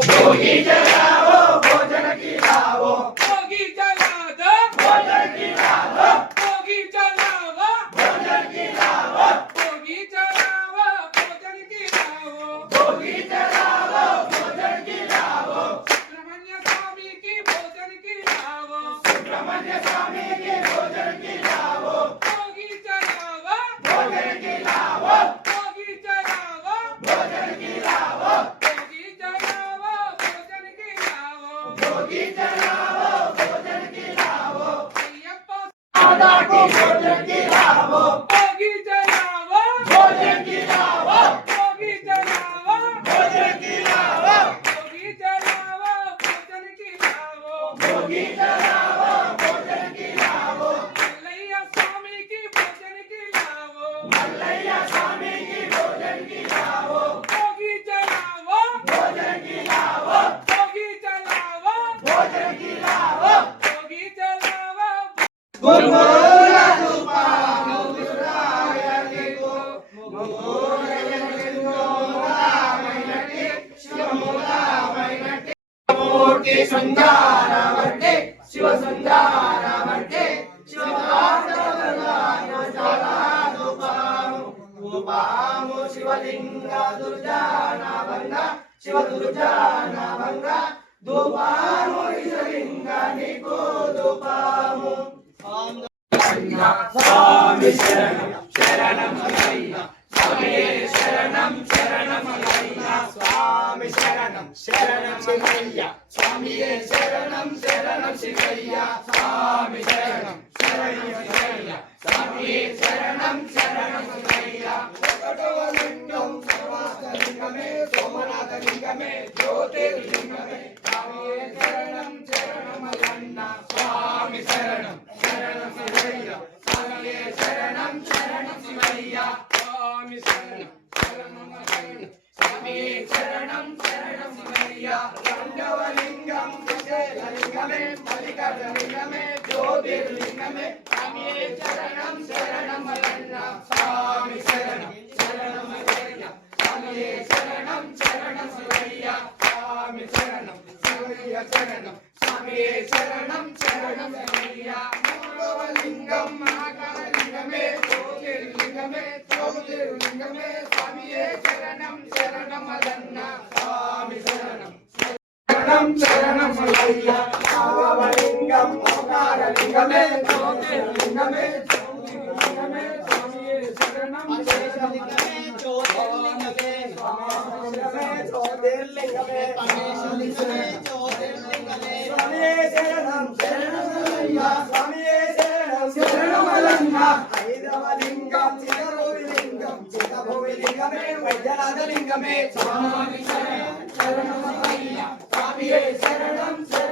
भोगी जगाओ भोजन की लाओ भोगी जला दो भोजन की लाओ भोगी जलाओ भोजन की लाओ भोगी जलाओ भोजन की लाओ भोगी जला Thank you. ಲಿಂಗ ದುರ್ಜಾನವಂಗ ಶಿವ ದುರ್ಜಾನವಂಗ ಧೂಪಾನು ಲಿಂಗ ನಿಕೋ ಧೂಪಾಮು ಸ್ವಾಮಿ ಶರಣ ಶರಣಮಯ್ಯ ಸ್ವಾಮಿಯೇ ಶರಣಂ ಶರಣಮಯ್ಯ ಸ್ವಾಮಿ ಶರಣಂ ಶರಣಂ ಶಿವಯ್ಯ ಸ್ವಾಮಿಯೇ ಶರಣಂ ಶರಣಂ ಶಿವಯ್ಯ ಸ್ವಾಮಿ ಶರಣಂ రెండవ లింగం లింగమే మల్లికార్జున లింగమే జ్యోతిర్లింగమే శరణం శరణం స్వామి శరణం శరణం శరణం శరణం స్వామి శరణం శరణం. స్వామి శరణం శరణం మూడవ లింగం మహాకాళ లింగమే జ్యోతిర్లింగమే జ్యోతిర్లింగమే శరణం శరణమయ్యా లింగం ఓంకార లింగమే లింగమే లింగమే వైద్యనాథలింగమే. స్వామి శరణం Shadadam, Shadadam,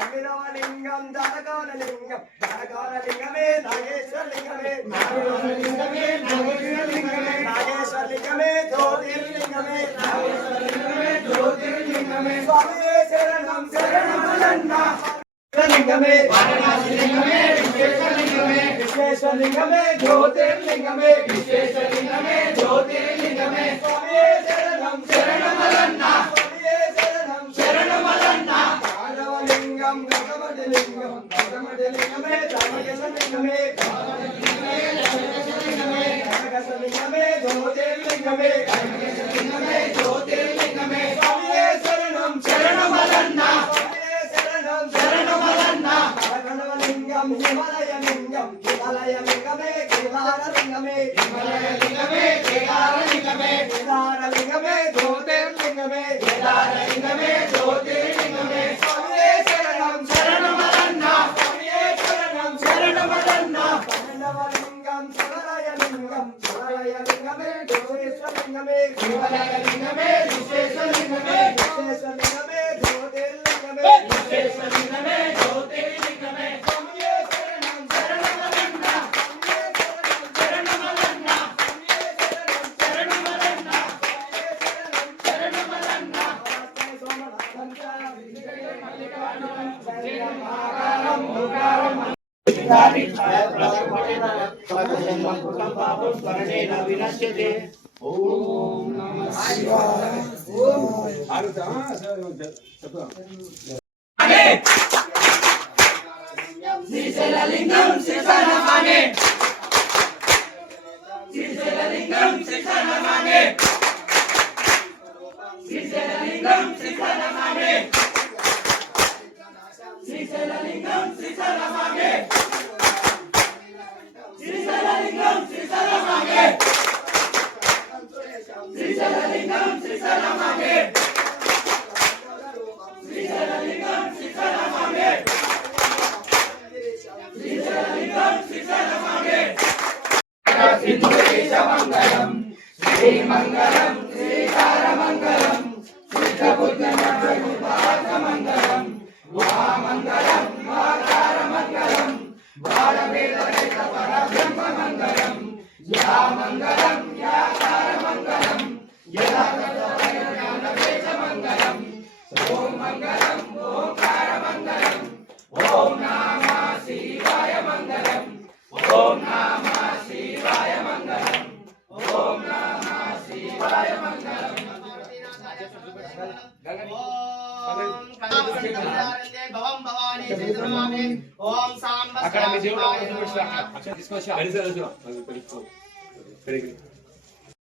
ज्योतिर्लिंगमे ज्योतिर्लिंगमे विशेष శరణలింగమే జ్యోతిర్లింగమే లింగమే జ్యోతిర్లింగమే స్వామియే శరణం శరణమరన్న స్వామియే శరణం శరణమరన్న పన్నవలింగం శరణయలింగం శరణయలింగమే జ్యోతిర్లింగమే శివలింగమే విశ్వేశ్వలింగమే విశ్వేశ్వలింగమే భవం భవానీ చంద్రమామి ఓం సాంబ అక్కడ మీ దేవుడు శివాయ అక్కడ తీసుకొచ్చి అక్కడ. తీసుకొచ్చి అక్కడ తీసుకొచ్చి.